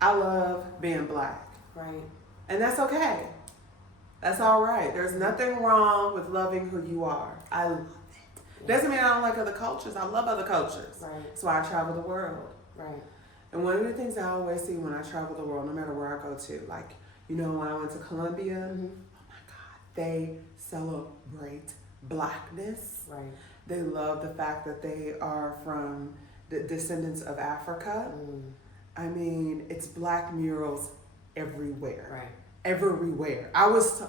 I love being black. Right. And that's okay. That's all right. There's nothing wrong with loving who you are. I love it. Yeah. Doesn't mean I don't like other cultures. I love other cultures. Right. That's why I travel the world. Right. And one of the things I always see when I travel the world, no matter where I go to, like, you know, when I went to Colombia, Mm-hmm. oh my God, they celebrate blackness. Right. They love the fact that they are from the descendants of Africa. Mm. I mean, it's black murals everywhere. Right. Everywhere. I was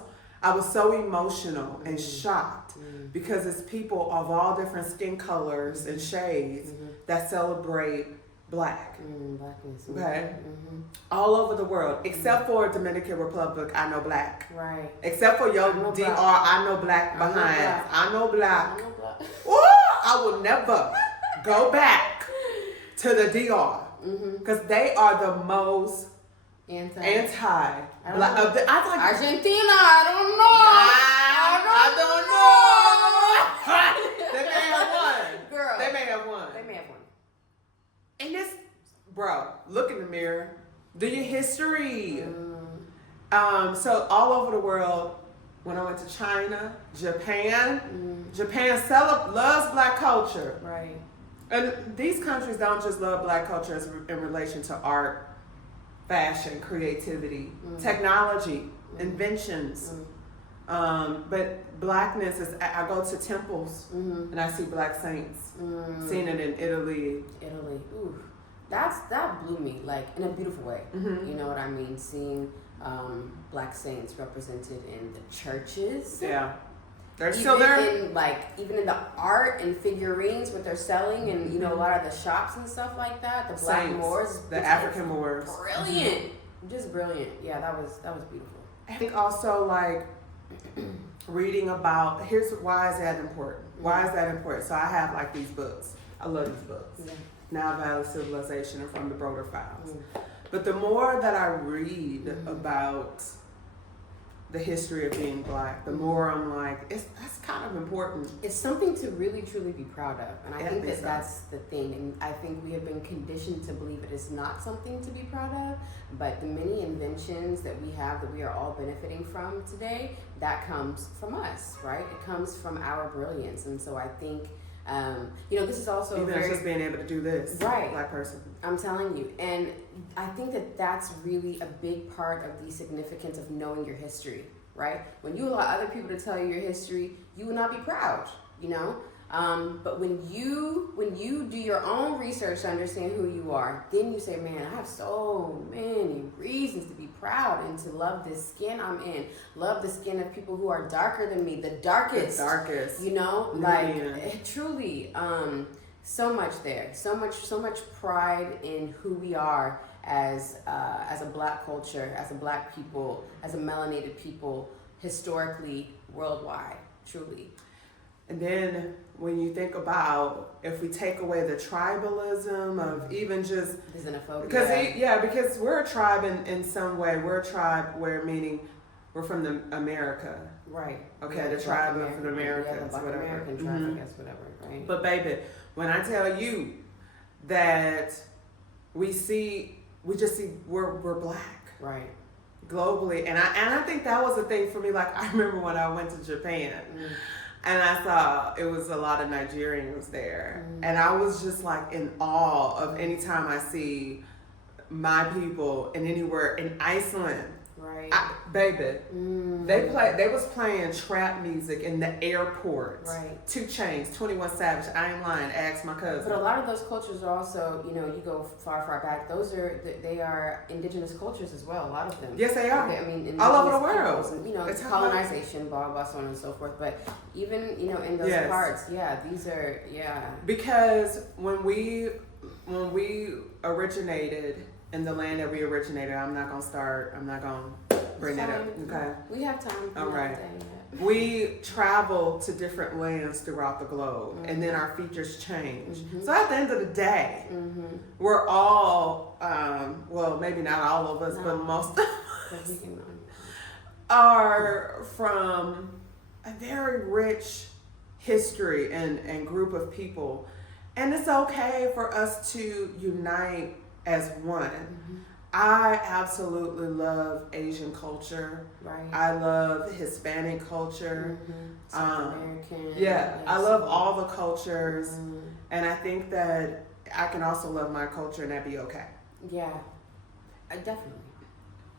so emotional and shocked because it's people of all different skin colors and shades that celebrate black. Blackness. Okay? Mm-hmm. All over the world, except for Dominican Republic, I know black. Right. Except for your I know DR, black. I know black I know behind. black. I know black. I know black. Ooh, I will never go back to the DR because they are the most anti-black. I don't know. I Argentina, I don't know. They may have won. Girl. They may have won. They may have won. And this, bro, look in the mirror. Do your history. So all over the world, when I went to China, Japan, Japan loves black culture. Right. And these countries don't just love black culture in relation to art, fashion, creativity, technology, inventions. But blackness is, I go to temples and I see black saints. Seen it in Italy. Italy. Ooh. That blew me, like, in a beautiful way. You know what I mean? Seeing black saints represented in the churches. Yeah. They're still there. Even in the art and figurines, what they're selling, and you know, a lot of the shops and stuff like that. The black Saints, Moors, the African Moors, brilliant, just brilliant. Yeah, that was beautiful. I think also like reading about. Here's why is that important? Why is that important? So I have like these books. I love these books. Yeah. Now Valley Civilization and From the Broder Files. But the more that I read about the history of being black, the more I'm like, that's kind of important. It's something to really truly be proud of, and I think that so. that's the thing. And I think we have been conditioned to believe it is not something to be proud of, but the many inventions that we have that we are all benefiting from today, that comes from us, right? It comes from our brilliance. And so I think you know, this is also Even just being able to do this, right, black person. I'm telling you, and I think that that's really a big part of the significance of knowing your history, right? When you allow other people to tell you your history, you will not be proud, you know. But when you do your own research to understand who you are, then you say, man, I have so many reasons to be proud and to love this skin I'm in, love the skin of people who are darker than me, the darkest, you know, like truly, so much there, so much pride in who we are as a black culture, as a black people, as a melanated people, historically, worldwide, truly. And then when you think about if we take away the tribalism of even just the xenophobia, because we're a tribe in some way. We're a tribe where meaning we're from the America, right? Okay, the tribe of the Americans, yeah, the Black whatever. American tribe, I guess, whatever, right? But baby, when I tell you that we're black, right? Globally, and I think that was a thing for me. Like I remember when I went to Japan. And I saw it was a lot of Nigerians there. And I was just like in awe of any time I see my people and anywhere in Iceland. Right. Baby, they was playing trap music in the airport. Right. 2 Chainz, 21 Savage, I ain't lying, ask my cousin. But a lot of those cultures are also, you know, you go far back, they are indigenous cultures as well, a lot of them. Yes, they are. Okay, I mean, all over the world. And, you know, it's colonization, blah, so on and so forth. But even, you know, in those parts, these are, Because when we originated in the land that we originated, I'm not gonna bring that up. Okay. We have time. All right. We travel to different lands throughout the globe, and then our features change. So at the end of the day, we're all, well, maybe not all of us, but most of us are from a very rich history and group of people. And it's okay for us to unite as one. I absolutely love Asian culture. Right. I love Hispanic culture. South American. Yeah, I love all the cultures, Mm-hmm. and I think that I can also love my culture and that be okay. Yeah, definitely.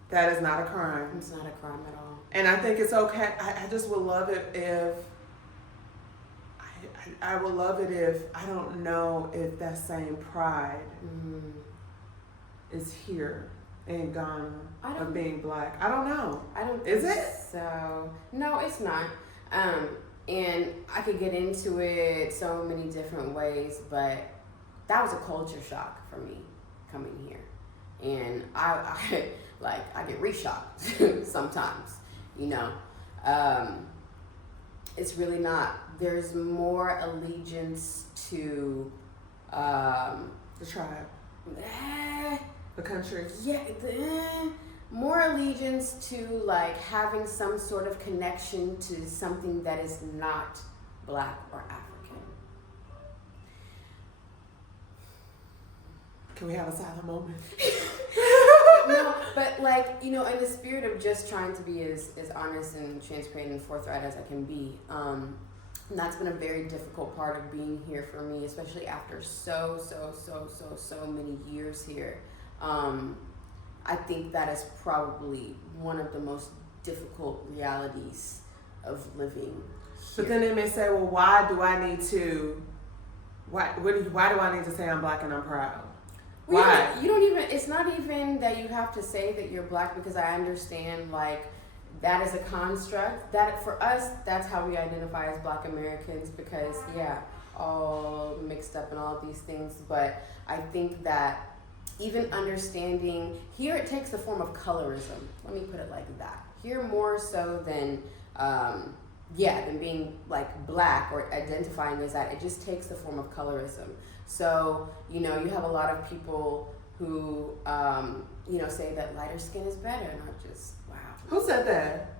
That is not a crime. It's not a crime at all. And I think it's okay. I just would love it if I would love it if I don't know if that same pride is here in Ghana of being black. I don't know. I don't Is think it? So. No, it's not. And I could get into it so many different ways, but that was a culture shock for me coming here. And I get re-shocked sometimes, you know. It's really not. There's more allegiance to The tribe, the country. yeah, more allegiance to like having some sort of connection to something that is not black or African. Can we have a silent moment? No, but like, you know, in the spirit of just trying to be as honest and transparent and forthright as I can be, and that's been a very difficult part of being here for me, especially after so many years here. I think that is probably one of the most difficult realities of living here. But then they may say, well, why do I need to say I'm black and I'm proud? Well, Why? You don't even, it's not even that you have to say that you're black, because I understand like that is a construct. That for us, that's how we identify as Black Americans, because all mixed up in all of these things. But I think that even understanding, here it takes the form of colorism. Let me put it like that. Here more so than than being like black or identifying as that, it just takes the form of colorism. So, you know, you have a lot of people who, say that lighter skin is better, and I'm just, wow. Who said that?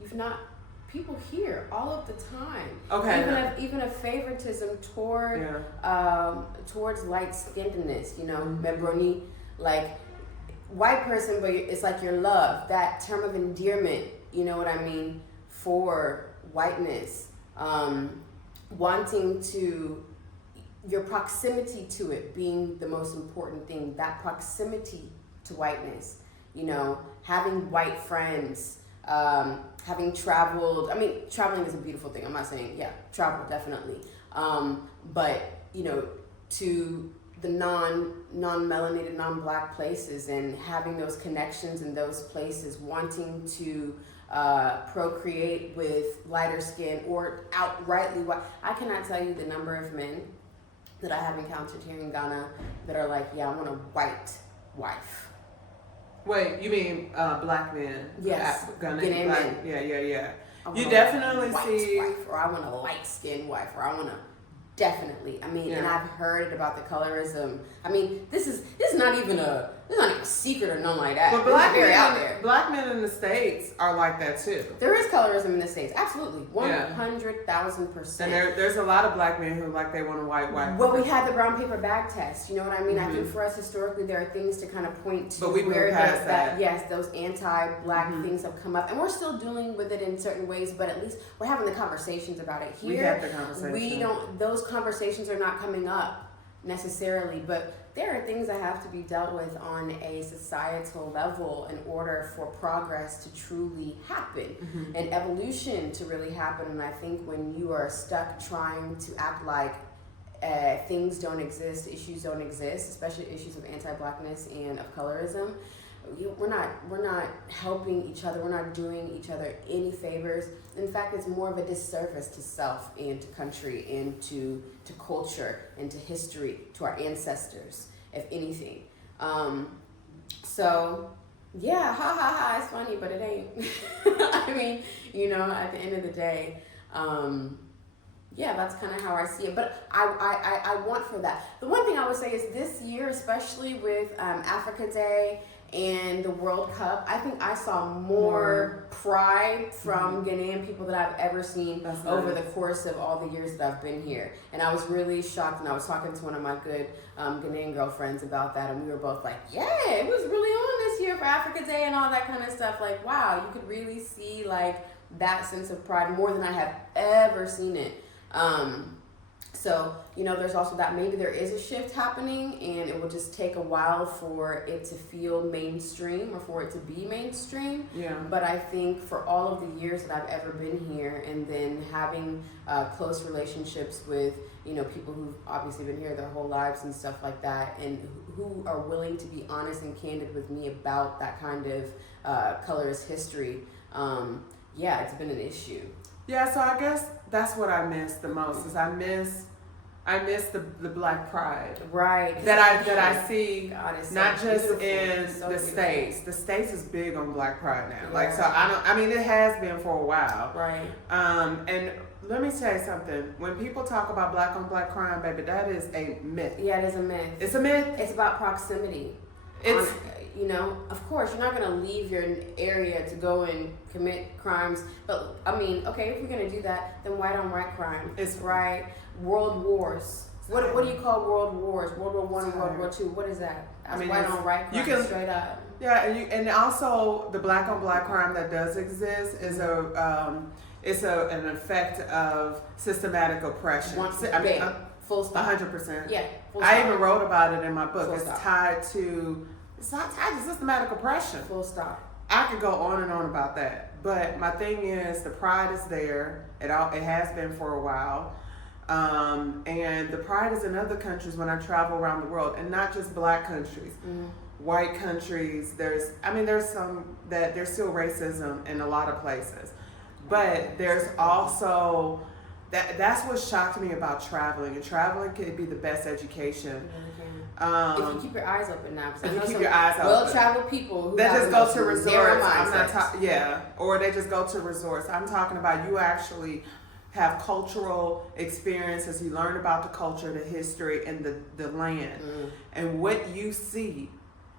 You've not, people here all of the time. Okay. Even a favoritism toward, towards light-skinnedness, you know, Mebroni, like, white person, but it's like your love, that term of endearment, you know what I mean, for whiteness, wanting to, your proximity to it being the most important thing, that proximity to whiteness, you know, having white friends, having traveled, I mean, traveling is a beautiful thing, I'm not saying, travel definitely, but, you know, to the non-melanated, non-black places, and having those connections in those places, wanting to procreate with lighter skin or outrightly white. I cannot tell you the number of men that I have encountered here in Ghana that are like, I want a white wife. Wait, you mean black men? Yes, Ghanaian black men. Yeah. I You want definitely a white see. wife, or I want a light-skinned wife, or I want a definitely. I mean, and I've heard about the colorism. I mean, this is not even a secret or nothing like that. But black men in the States are like that too. There is colorism in the States, absolutely, 100,000%. And there's a lot of black men who like they want a white wife. Well, we had the brown paper bag test. You know what I mean? I think for us historically, there are things to kind of point to but we where past that. Yes, those anti-black things have come up, and we're still dealing with it in certain ways. But at least we're having the conversations about it here. We have the conversation. We don't. Those conversations are not coming up necessarily, but there are things that have to be dealt with on a societal level in order for progress to truly happen and evolution to really happen. And I think when you are stuck trying to act like things don't exist, issues don't exist, especially issues of anti-blackness and of colorism, we're not helping each other. We're not doing each other any favors. In fact, it's more of a disservice to self and to country and to culture and to history, to our ancestors, if anything. So yeah, it's funny, but it ain't. I mean, you know, at the end of the day, that's kind of how I see it. But I want for that. The one thing I would say is this year, especially with Africa Day and the World Cup, I think I saw more pride from Ghanaian people that I've ever seen over the course of all the years that I've been here. And I was really shocked, and I was talking to one of my good Ghanaian girlfriends about that, and we were both like, it was really for Africa Day and all that kind of stuff. Like, wow, you could really see like that sense of pride more than I have ever seen it. So, you know, there's also that maybe there is a shift happening and it will just take a while for it to feel mainstream or for it to be mainstream. Yeah. But I think for all of the years that I've ever been here and then having close relationships with, you know, people who've obviously been here their whole lives and stuff like that and who are willing to be honest and candid with me about that kind of colorist history, yeah, it's been an issue. Yeah, so I guess that's what I miss the most is I miss the Black pride. Right. That I see God, it's so not just beautiful. in So the beautiful. States. The States is big on Black pride now. Yeah. Like so I mean it has been for a while. Right. And let me tell you something. When people talk about Black on Black crime, baby, that is a myth. Yeah, it is a myth. It's a myth. It's about proximity. It's You know, of course, you're not going to leave your area to go and commit crimes. But, I mean, okay, if we're going to do that, then white on white crime. It's right. World wars. What do you call world wars? World War I and World War II. What is that? That's white on white crime, you can, straight up. Yeah, and also the Black on Black crime that does exist is an effect of systematic oppression. Full stop. 100%. Yeah, full I stop. even wrote about it in my book. Full It's stop. not tied to systematic oppression. Full stop. I could go on and on about that. But my thing is the pride is there. It has been for a while. And the pride is in other countries when I travel around the world, and not just Black countries. Mm. White countries, there's some that there's still racism in a lot of places. But there's also that's what shocked me about traveling. And traveling could be the best education. If you keep your eyes open now, if you keep your eyes open, well-traveled people who that just go to zero resorts. mindsets. Or they just go to resorts. I'm talking about you actually have cultural experiences. You learn about the culture, the history, and the land, and what you see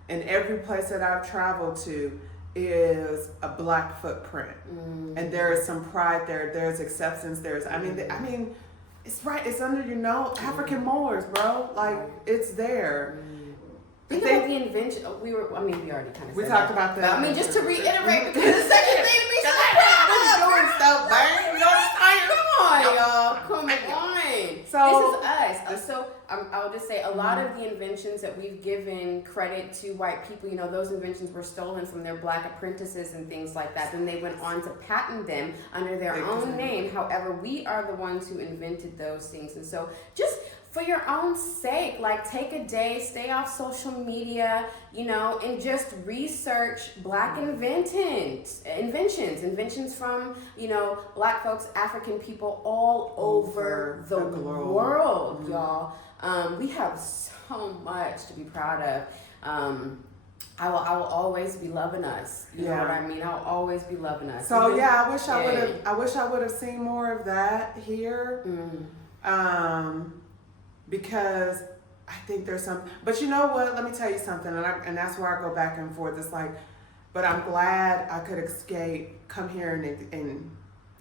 in every place that I've traveled to is a Black footprint, and there is some pride there. There's acceptance. I mean, it's right. It's under your nose. African Moors, bro. Like it's there. Think about the invention. We already kind of. We talked about that. I mean, just to reiterate, because the second thing to be so proud of. Doing stuff, man. You know what I'm saying? Come on, y'all. Come on. So This is us. I would just say a lot of the inventions that we've given credit to white people, you know, those inventions were stolen from their Black apprentices and things like that. Then they went on to patent them under their own name. However, we are the ones who invented those things. And so just for your own sake, like take a day, stay off social media, you know, and just research Black inventions from, you know, Black folks, African people all over the world, y'all. We have so much to be proud of. I will always be loving us. You know what I mean? I'll always be loving us. So yeah, I wish I would have seen more of that here. Because I think there's some, but you know what? Let me tell you something, and that's where I go back and forth. It's like, but I'm glad I could come here and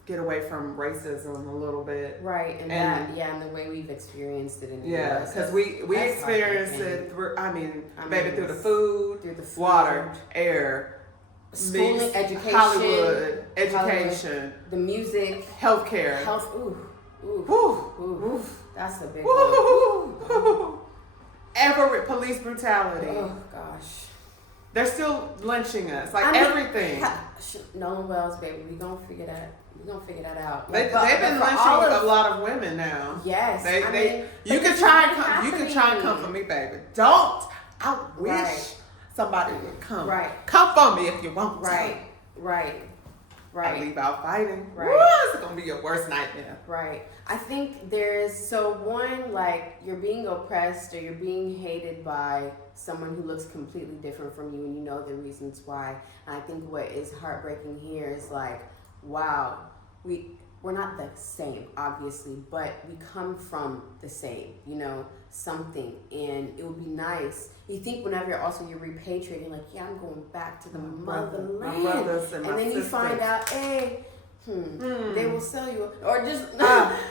get away from racism a little bit. Right, and the way we've experienced it in the US. Because we experienced it through, through the food, water, air, schooling, education, Hollywood, education, the music, healthcare. That's a big one. Police brutality. Oh gosh. They're still lynching us, everything. Nolan Wells, baby, we gonna figure that out. They've been lynching a lot of women now. Yes, you can try and come for me, baby. Don't. I wish somebody would come. Right. Come for me if you want to. Right. I leave out fighting. Right. Woo, it's gonna be your worst nightmare. Right. I think one, like, you're being oppressed or you're being hated by someone who looks completely different from you and you know the reasons why. And I think what is heartbreaking here is like, wow, we're not the same, obviously, but we come from the same, you know, something. And it would be nice. You think whenever you're repatriating, like, yeah, I'm going back to the motherland. My brothers and my then sisters. You find out, hey, they will sell you, or just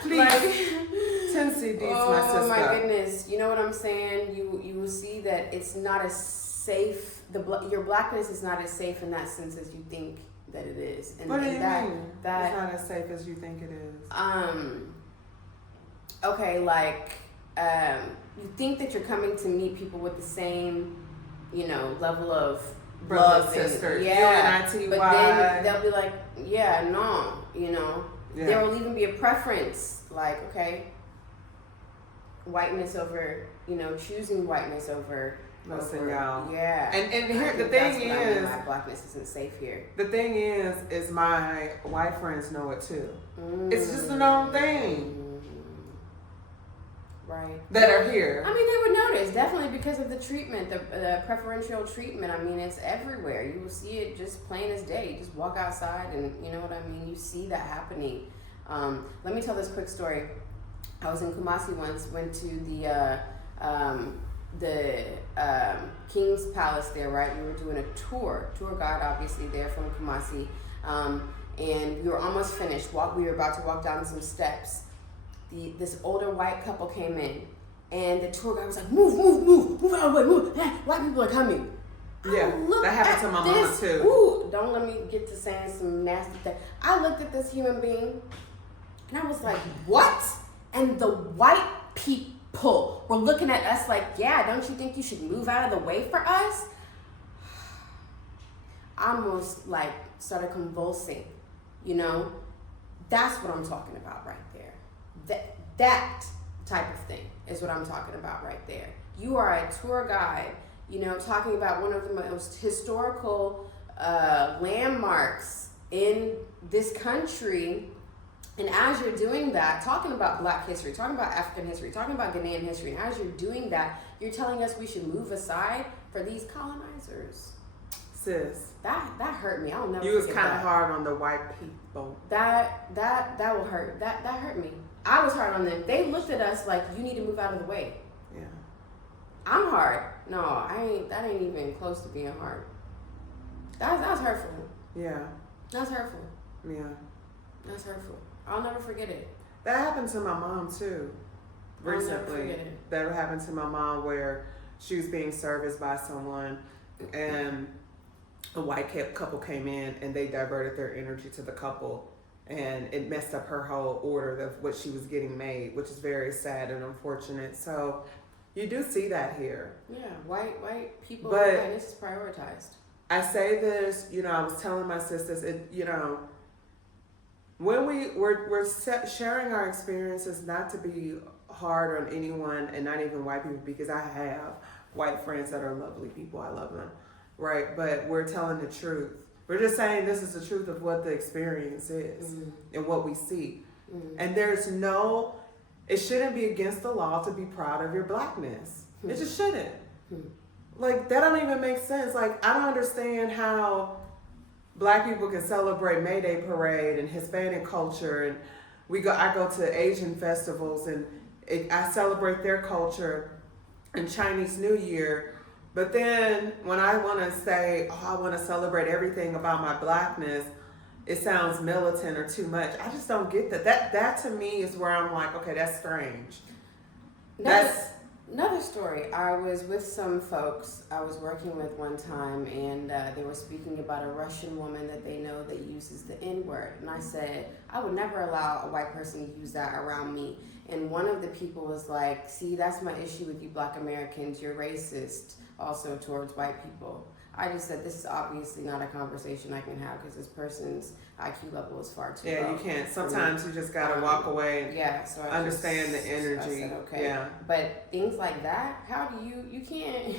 please. like, 10 CDs, my sister. Oh my goodness, you know what I'm saying? You will see that it's not a safe your blackness is not as safe in that sense as you think that it is. And what do you that, mean? That, it's not as safe as you think it is. Okay, like you think that you're coming to meet people with the same, level of Brother, love sister, and, yeah, UNITY. but then they'll be like, yeah, no, Yeah. There will even be a preference, like, okay, whiteness over, choosing whiteness over. Listen, y'all. Yeah. And here the that's thing what I mean, is, my blackness isn't safe here. the thing is my white friends know it too. It's just a known thing. Right. That are here. I mean, they would notice, definitely because of the treatment, the preferential treatment. I mean, it's everywhere. You will see it just plain as day. You just walk outside and, you know what I mean? You see that happening. Let me tell this quick story. I was in Kumasi once, went to the King's Palace there, right? We were doing a tour guide, obviously, there from Kumasi. And we were almost finished. We were about to walk down some steps. This older white couple came in, and the tour guide was like, move out of the way, move. White people are coming. Yeah, that happened to my mama too. Ooh, don't let me get to saying some nasty thing. I looked at this human being, and I was like, what? And the white people were looking at us like, yeah, don't you think you should move out of the way for us? I almost like started convulsing, That's what I'm talking about right there. That type of thing is what I'm talking about right there. You are a tour guide, talking about one of the most historical landmarks in this country. And as you're doing that, talking about Black history, talking about African history, talking about Ghanaian history, and as you're doing that, you're telling us we should move aside for these colonizers. Sis. That hurt me. I'll never You was forget kind of that. hard on the white people. That will hurt. That hurt me. I was hard on them. They looked at us like, you need to move out of the way. Yeah. I'm hard. No, that ain't even close to being hard. That was hurtful. Yeah. That's hurtful. Yeah. That's hurtful. I'll never forget it. That happened to my mom too. Recently. I'll never forget it. That happened to my mom where she was being serviced by someone and a white couple came in and they diverted their energy to the couple and it messed up her whole order of what she was getting made, which is very sad and unfortunate. So you do see that here. Yeah, white people, But whiteness is prioritized. I say this, I was telling my sisters, when we're sharing our experiences, not to be hard on anyone and not even white people, because I have white friends that are lovely people. I love them, right? But we're telling the truth. We're just saying this is the truth of what the experience is and what we see. And it shouldn't be against the law to be proud of your blackness. It just shouldn't. Like, that don't even make sense. Like, I don't understand how Black people can celebrate May Day parade and Hispanic culture, and I go to Asian festivals and I celebrate their culture and Chinese New Year. But then when I want to say, I want to celebrate everything about my blackness, it sounds militant or too much. I just don't get that. That to me is where I'm like, okay, that's strange. Another story. I was with some folks I was working with one time, and they were speaking about a Russian woman that they know that uses the N-word. And I said, I would never allow a white person to use that around me. And one of the people was like, see, that's my issue with you Black Americans. You're racist also towards white people. I just said, this is obviously not a conversation I can have because this person's IQ level is far too low. Yeah, you can't. Sometimes you just got to walk away and so understand the energy. I said, okay. Yeah. But things like that, how do you can't,